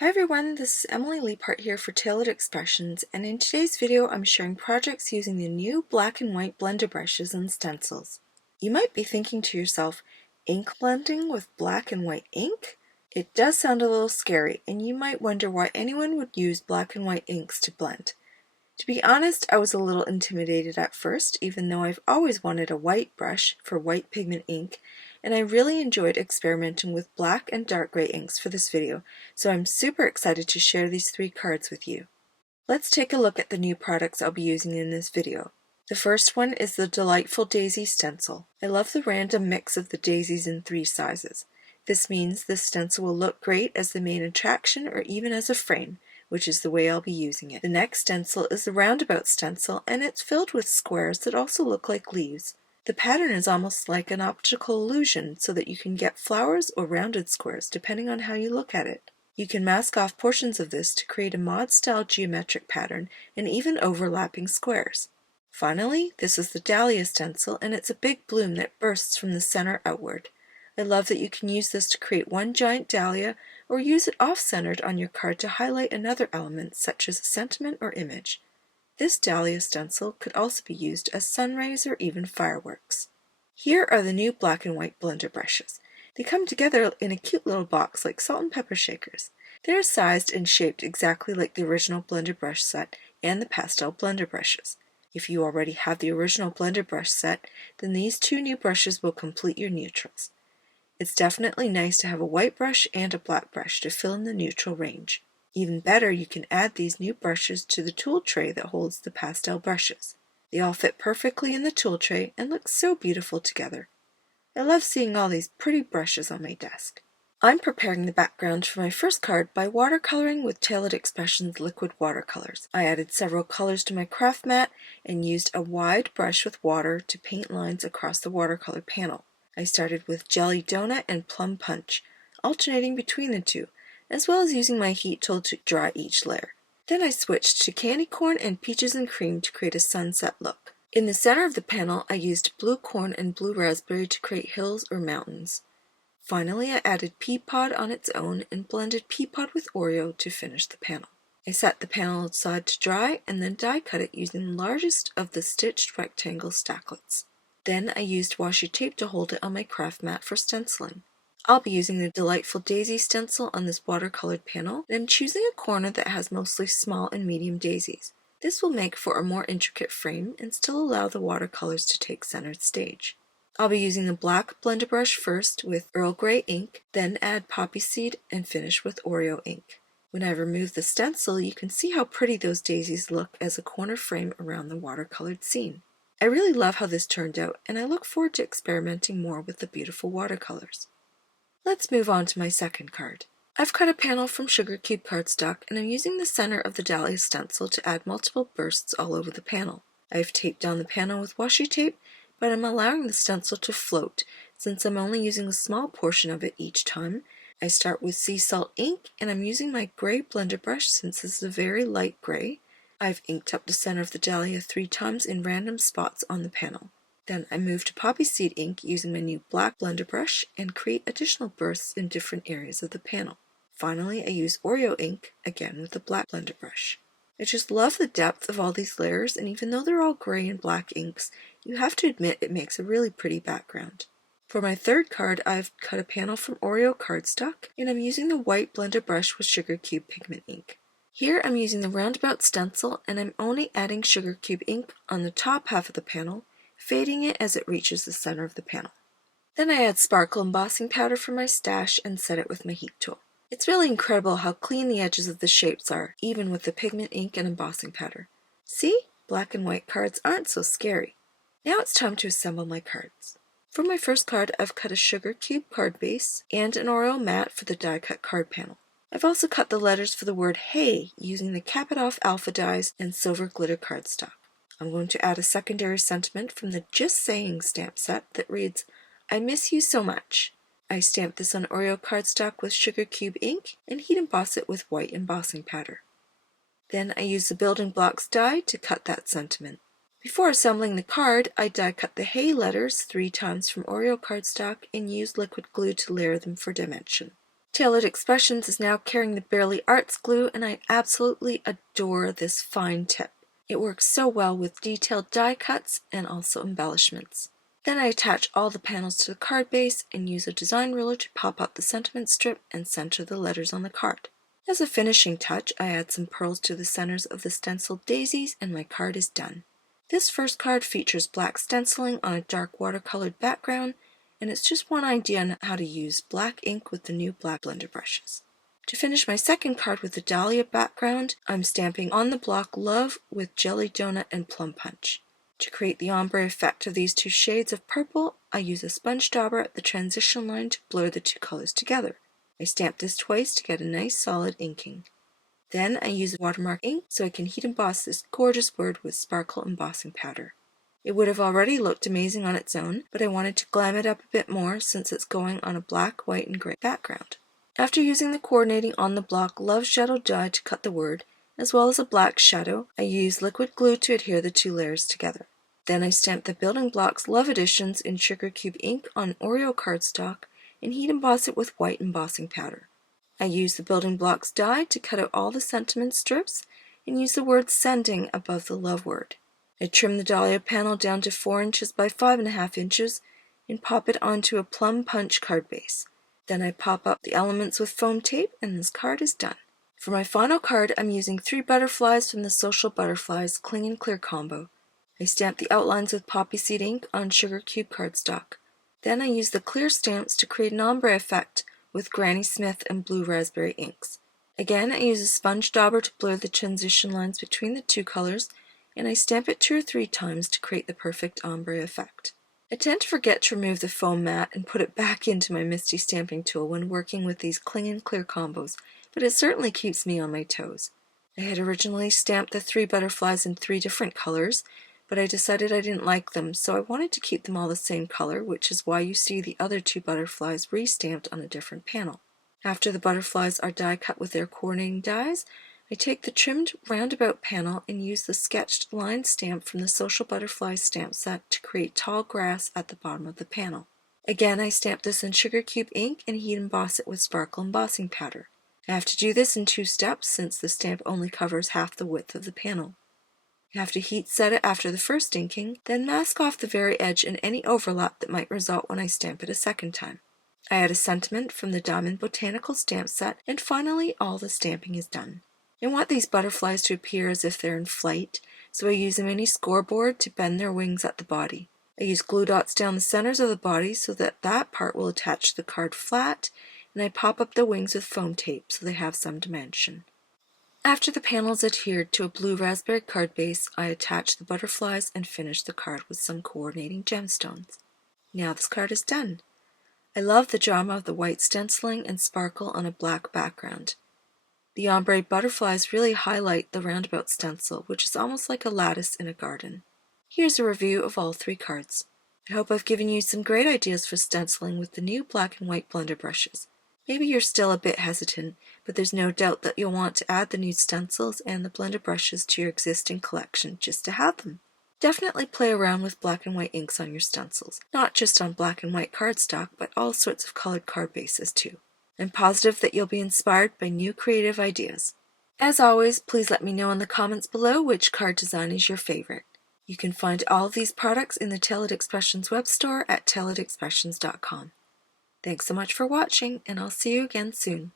Hi everyone, this is Emily Leiphart here for Tailored Expressions, and in today's video I'm sharing projects using the new black and white blender brushes and stencils. You might be thinking to yourself, ink blending with black and white ink? It does sound a little scary, and you might wonder why anyone would use black and white inks to blend. To be honest, I was a little intimidated at first, even though I've always wanted a white brush for white pigment ink, and I really enjoyed experimenting with black and dark gray inks for this video, so I'm super excited to share these 3 cards with you. Let's take a look at the new products I'll be using in this video. The first one is the Delightful Daisy Stencil. I love the random mix of the daisies in 3 sizes. This means this stencil will look great as the main attraction or even as a frame, which is the way I'll be using it. The next stencil is the Roundabout Stencil, and it's filled with squares that also look like leaves. The pattern is almost like an optical illusion so that you can get flowers or rounded squares depending on how you look at it. You can mask off portions of this to create a mod-style geometric pattern and even overlapping squares. Finally, this is the Dahlia Stencil, and it's a big bloom that bursts from the center outward. I love that you can use this to create one giant dahlia or use it off-centered on your card to highlight another element such as a sentiment or image. This Dahlia stencil could also be used as sun rays or even fireworks. Here are the new black and white blender brushes. They come together in a cute little box like salt and pepper shakers. They're sized and shaped exactly like the original blender brush set and the pastel blender brushes. If you already have the original blender brush set, then these 2 new brushes will complete your neutrals. It's definitely nice to have a white brush and a black brush to fill in the neutral range. Even better, you can add these new brushes to the tool tray that holds the pastel brushes. They all fit perfectly in the tool tray and look so beautiful together. I love seeing all these pretty brushes on my desk. I'm preparing the background for my first card by watercoloring with Tailored Expressions liquid watercolors. I added several colors to my craft mat and used a wide brush with water to paint lines across the watercolor panel. I started with Jelly Donut and Plum Punch, alternating between the 2, as well as using my heat tool to dry each layer. Then I switched to Candy Corn and Peaches and Cream to create a sunset look. In the center of the panel, I used Blue Corn and Blue Raspberry to create hills or mountains. Finally, I added Pea Pod on its own and blended Pea Pod with Oreo to finish the panel. I set the panel aside to dry and then die cut it using the largest of the stitched rectangle stacklets. Then I used washi tape to hold it on my craft mat for stenciling. I'll be using the Delightful Daisy Stencil on this watercolored panel, and I'm choosing a corner that has mostly small and medium daisies. This will make for a more intricate frame and still allow the watercolors to take center stage. I'll be using the black blender brush first with Earl Grey ink, then add poppy seed and finish with Oreo ink. When I remove the stencil, you can see how pretty those daisies look as a corner frame around the watercolored scene. I really love how this turned out, and I look forward to experimenting more with the beautiful watercolors. Let's move on to my second card. I've cut a panel from Sugar Cube cardstock, and I'm using the center of the Dahlia stencil to add multiple bursts all over the panel. I've taped down the panel with washi tape, but I'm allowing the stencil to float since I'm only using a small portion of it each time. I start with sea salt ink, and I'm using my gray blender brush since this is a very light gray. I've inked up the center of the dahlia 3 times in random spots on the panel. Then I move to poppy seed ink using my new black blender brush and create additional bursts in different areas of the panel. Finally, I use Oreo ink, again with the black blender brush. I just love the depth of all these layers, and even though they're all gray and black inks, you have to admit it makes a really pretty background. For my third card, I've cut a panel from Oreo cardstock, and I'm using the white blender brush with Sugar Cube pigment ink. Here I'm using the Roundabout Stencil, and I'm only adding Sugar Cube ink on the top half of the panel, fading it as it reaches the center of the panel. Then I add sparkle embossing powder from my stash and set it with my heat tool. It's really incredible how clean the edges of the shapes are, even with the pigment ink and embossing powder. See? Black and white cards aren't so scary. Now it's time to assemble my cards. For my first card, I've cut a Sugar Cube card base and an Oreo mat for the die-cut card panel. I've also cut the letters for the word Hey using the Cap It Off alpha dies and silver glitter cardstock. I'm going to add a secondary sentiment from the Just Saying stamp set that reads, I miss you so much. I stamp this on Oreo cardstock with Sugar Cube ink and heat emboss it with white embossing powder. Then I use the building blocks die to cut that sentiment. Before assembling the card, I die cut the Hey letters 3 times from Oreo cardstock and used liquid glue to layer them for dimension. Tailored Expressions is now carrying the Barely Arts glue, and I absolutely adore this fine tip. It works so well with detailed die cuts and also embellishments. Then I attach all the panels to the card base and use a design ruler to pop out the sentiment strip and center the letters on the card. As a finishing touch, I add some pearls to the centers of the stenciled daisies and my card is done. This first card features black stenciling on a dark watercolored background, and it's just one idea on how to use black ink with the new black blender brushes. To finish my second card with the Dahlia background, I'm stamping on the block Love with Jelly Donut and Plum Punch. To create the ombre effect of these two shades of purple, I use a sponge dauber at the transition line to blur the two colors together. I stamp this twice to get a nice solid inking. Then I use watermark ink so I can heat emboss this gorgeous word with sparkle embossing powder. It would have already looked amazing on its own, but I wanted to glam it up a bit more since it's going on a black, white, and gray background. After using the coordinating on the block Love Shadow die to cut the word, as well as a black shadow, I use liquid glue to adhere the two layers together. Then I stamp the building blocks Love Editions in sugar cube ink on Oreo cardstock and heat emboss it with white embossing powder. I use the building blocks die to cut out all the sentiment strips and use the word sending above the love word. I trim the Dahlia panel down to 4 inches by 5.5 inches and pop it onto a plum punch card base. Then I pop up the elements with foam tape and this card is done. For my final card, I'm using 3 butterflies from the Social Butterflies Cling and Clear combo. I stamp the outlines with poppy seed ink on sugar cube cardstock. Then I use the clear stamps to create an ombre effect with Granny Smith and blue raspberry inks. Again, I use a sponge dauber to blur the transition lines between the two colors, and I stamp it 2 or 3 times to create the perfect ombre effect. I tend to forget to remove the foam mat and put it back into my Misty stamping tool when working with these Cling and Clear combos, but it certainly keeps me on my toes. I had originally stamped the 3 butterflies in 3 different colors, but I decided I didn't like them, so I wanted to keep them all the same color, which is why you see the other 2 butterflies re-stamped on a different panel. After the butterflies are die cut with their coordinating dies, I take the trimmed roundabout panel and use the sketched line stamp from the Social Butterflies stamp set to create tall grass at the bottom of the panel. Again, I stamp this in sugar cube ink and heat emboss it with sparkle embossing powder. I have to do this in 2 steps since the stamp only covers half the width of the panel. You have to heat set it after the first inking, then mask off the very edge and any overlap that might result when I stamp it a second time. I add a sentiment from the Diamond Botanical stamp set, and finally all the stamping is done. I want these butterflies to appear as if they're in flight, so I use a mini scoreboard to bend their wings at the body. I use glue dots down the centers of the body so that part will attach to the card flat, and I pop up the wings with foam tape so they have some dimension. After the panel is adhered to a blue raspberry card base, I attach the butterflies and finish the card with some coordinating gemstones. Now this card is done. I love the drama of the white stenciling and sparkle on a black background. The ombre butterflies really highlight the Roundabout Stencil, which is almost like a lattice in a garden. Here's a review of all 3 cards. I hope I've given you some great ideas for stenciling with the new black and white blender brushes. Maybe you're still a bit hesitant, but there's no doubt that you'll want to add the new stencils and the blender brushes to your existing collection just to have them. Definitely play around with black and white inks on your stencils, not just on black and white cardstock, but all sorts of colored card bases too. I'm positive that you'll be inspired by new creative ideas. As always, please let me know in the comments below which card design is your favorite. You can find all of these products in the Tailored Expressions web store at tailoredexpressions.com. Thanks so much for watching, and I'll see you again soon.